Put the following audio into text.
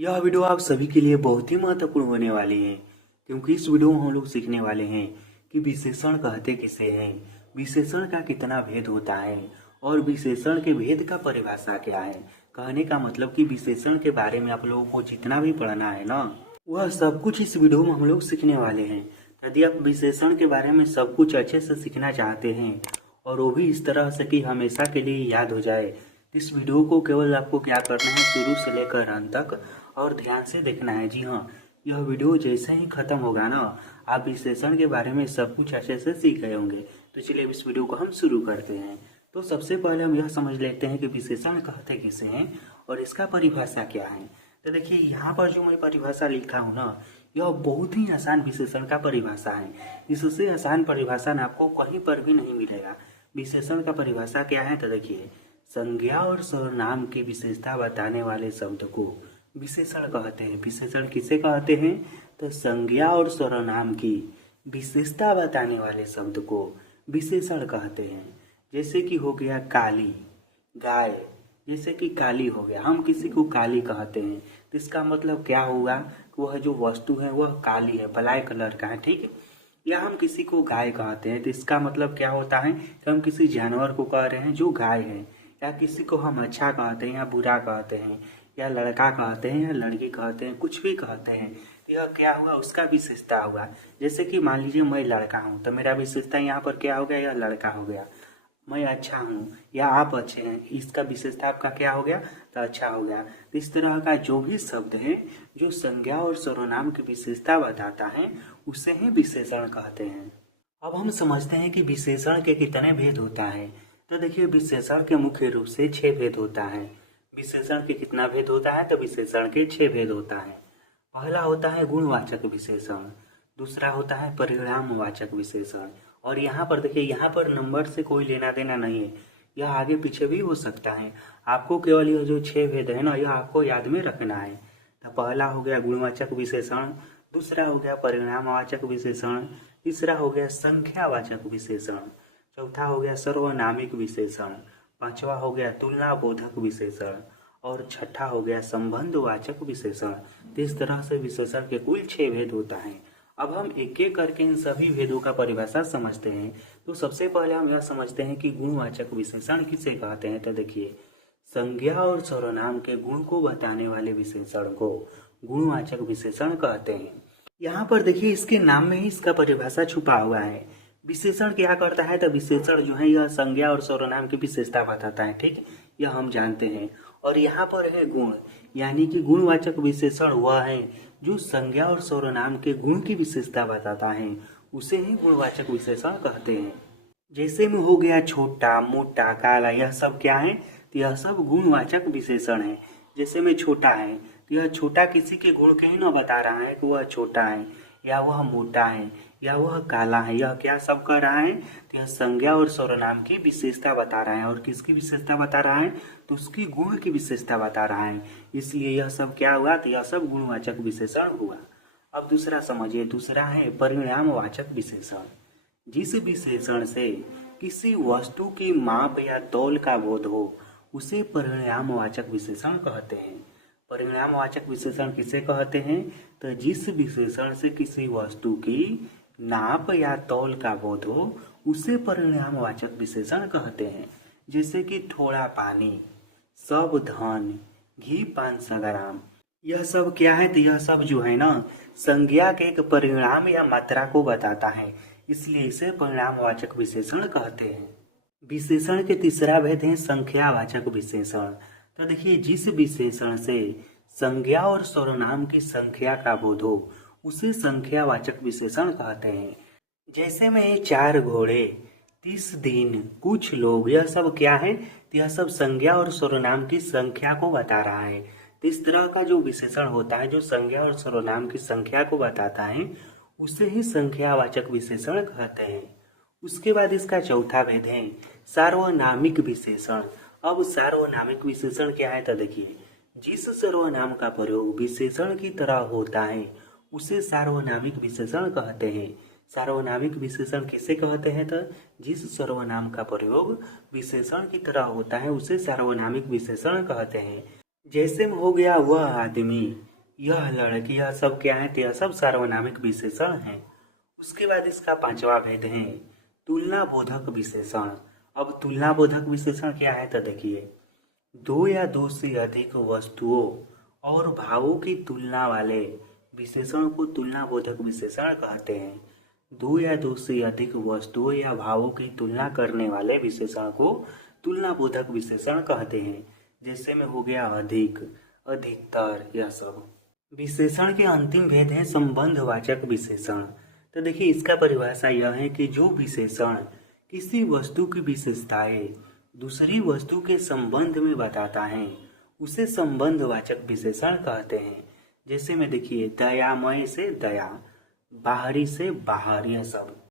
यह वीडियो आप सभी के लिए बहुत ही महत्वपूर्ण होने वाली है, क्योंकि इस वीडियो में हम लोग सीखने वाले हैं कि विशेषण कहते किसे हैं, विशेषण का कितना भेद होता है और विशेषण के भेद का परिभाषा क्या है। कहने का मतलब कि विशेषण के बारे में आप लोगों को जितना भी पढ़ना है ना, वह सब कुछ इस वीडियो में हम लोग सीखने वाले हैं। यदि आप विशेषण के बारे में सब कुछ अच्छे से सीखना चाहते हैं और वो भी इस तरह से कि हमेशा के लिए याद हो जाए, इस वीडियो को केवल आपको क्या करना है, शुरू से लेकर अंत तक और ध्यान से देखना है। जी हाँ, यह वीडियो जैसे ही खत्म होगा ना, आप विशेषण के बारे में सब कुछ अच्छे से सीख गए होंगे। तो चलिए इस वीडियो को हम शुरू करते हैं। तो सबसे पहले हम यह समझ लेते हैं कि विशेषण कहते किसे हैं और इसका परिभाषा क्या है। तो देखिए यहाँ पर जो मैं परिभाषा लिखा हूँ ना, यह बहुत ही आसान विशेषण का परिभाषा है। इससे आसान परिभाषा आपको कहीं पर भी नहीं मिलेगा। विशेषण का परिभाषा क्या है, तो देखिए संज्ञा और सर्वनाम की विशेषता बताने वाले शब्द को विशेषण कहते हैं। विशेषण किसे कहते हैं, तो संज्ञा और सर्वनाम की विशेषता बताने वाले शब्द को विशेषण कहते हैं। जैसे कि हो गया काली, गाय, जैसे कि काली हो गया, हम किसी को काली कहते हैं तो इसका मतलब क्या होगा, वह जो वस्तु है वह काली है, ब्लैक कलर का है, ठीक है। या हम किसी को गाय कहते हैं तो इसका मतलब क्या होता है कि हम किसी जानवर को कह रहे हैं जो गाय है। या किसी को हम अच्छा कहते हैं या बुरा कहते हैं, या लड़का कहते हैं या लड़की कहते हैं, कुछ भी कहते हैं, तो यह क्या हुआ, उसका विशेषता हुआ। जैसे कि मान लीजिए मैं लड़का हूँ तो मेरा विशेषता यहाँ पर क्या हो गया, यह लड़का हो गया। मैं अच्छा हूँ या आप अच्छे हैं, इसका विशेषता आपका क्या हो गया, तो अच्छा हो गया। तो इस तरह का जो भी शब्द है जो संज्ञा और सर्वनाम की विशेषता बताता है उसे ही विशेषण कहते हैं। अब हम समझते हैं कि विशेषण के कितने भेद होता है। तो देखिए विशेषण के मुख्य रूप से 6 भेद होता है। विशेषण के कितना भेद होता है, तो विशेषण के 6 भेद होता है। पहला होता है गुणवाचक विशेषण, दूसरा होता है परिणामवाचक विशेषण। और यहाँ पर देखिए, यहाँ पर नंबर से कोई लेना देना नहीं है, यह आगे पीछे भी हो सकता है। आपको केवल यह जो 6 भेद है ना, यह आपको याद में रखना है। तो पहला हो गया गुणवाचक विशेषण, दूसरा हो गया परिणामवाचक विशेषण, तीसरा हो गया संख्यावाचक विशेषण, चौथा हो गया सर्वनामिक विशेषण, पांचवा हो गया तुलना बोधक विशेषण और छठा हो गया संबंधवाचक विशेषण। तो इस तरह से विशेषण के कुल 6 भेद होता है। अब हम एक एक करके इन सभी भेदों का परिभाषा समझते हैं। तो सबसे पहले हम यह समझते हैं कि गुणवाचक विशेषण किसे कहते हैं। तो देखिए संज्ञा और सर्वनाम के गुण को बताने वाले विशेषण को गुणवाचक विशेषण कहते हैं। यहाँ पर देखिए इसके नाम में ही इसका परिभाषा छुपा हुआ है। विशेषण क्या करता है, तो विशेषण जो है यह संज्ञा और सर्वनाम की विशेषता बताता है, ठीक, यह हम जानते हैं। और यहाँ पर है गुण, यानी कि गुणवाचक विशेषण वह है जो संज्ञा और सर्वनाम के गुण की विशेषता बताता है, उसे ही गुणवाचक विशेषण कहते हैं। जैसे में हो गया छोटा, मोटा, काला, यह सब क्या है, तो यह सब गुणवाचक विशेषण है। जैसे में छोटा है तो यह छोटा किसी के गुण के ही न बता रहा है कि वह छोटा है या वह मोटा है या वह काला है, यह क्या सब कह रहा है, तो यह संज्ञा और सर्वनाम की विशेषता बता रहा है। और किसकी विशेषता बता रहा है, तो उसकी गुण की विशेषता बता रहा है, इसलिए यह सब क्या हुआ, तो यह सब गुणवाचक विशेषण हुआ। अब दूसरा समझिए, दूसरा है परिणामवाचक विशेषण। जिस विशेषण से किसी वस्तु की माप या तौल का बोध हो उसे परिणामवाचक विशेषण कहते हैं। परिणामवाचक विशेषण किसे कहते हैं, तो जिस विशेषण से किसी वस्तु की नाप या तौल का बोध हो उसे परिणामवाचक विशेषण कहते हैं। जैसे कि थोड़ा पानी, सब धन, घी 500 ग्राम, यह सब क्या है, तो यह सब जो है ना संज्ञा के एक परिणाम या मात्रा को बताता है, इसलिए इसे परिणामवाचक विशेषण कहते हैं। विशेषण के तीसरा भेद है संख्यावाचक विशेषण। तो देखिए जिस विशेषण से संज्ञा और सर्वनाम की संख्या का बोध हो उसे संख्यावाचक विशेषण कहते हैं। जैसे में 4 घोड़े, 30 दिन, कुछ लोग, यह सब क्या है, तो यह सब संज्ञा और सर्वनाम की संख्या को बता रहा है। तो इस तरह का जो विशेषण होता है जो संज्ञा और सर्वनाम की संख्या को बताता है उसे ही संख्यावाचक विशेषण कहते हैं। उसके बाद इसका चौथा भेद है सार्वनामिक विशेषण। अब सार्वनामिक विशेषण क्या है, तो देखिए जिस सर्वनाम का प्रयोग विशेषण की तरह होता है उसे सार्वनामिक विशेषण कहते हैं। सार्वनामिक विशेषण किसे कहते हैं, तो जिस सर्वनाम का प्रयोग विशेषण की तरह होता है उसे सार्वनामिक विशेषण कहते हैं। जैसे में हो गया वह आदमी, यह लड़की, यह सब क्या है, तो यह सब सार्वनामिक विशेषण हैं। उसके बाद इसका पांचवा भेद है तुलना बोधक विशेषण। अब तुलना बोधक विशेषण क्या है, तो देखिए, दो या दो से अधिक वस्तुओं और भावों की तुलना वाले विशेषण को तुलना बोधक विशेषण कहते हैं। दो या दो से अधिक वस्तुओं या भावों की तुलना करने वाले विशेषण को तुलना बोधक विशेषण कहते हैं। जैसे में हो गया अधिक, अधिकतर, यह सब। विशेषण के अंतिम भेद है संबंधवाचक विशेषण। तो देखिए, इसका परिभाषा यह है कि जो विशेषण किसी वस्तु की विशेषताएं दूसरी वस्तु के संबंध में बताता है उसे संबंधवाचक विशेषण कहते हैं। जैसे में देखिए, दयामय से दया, बाहरी से बाहर, यह सब।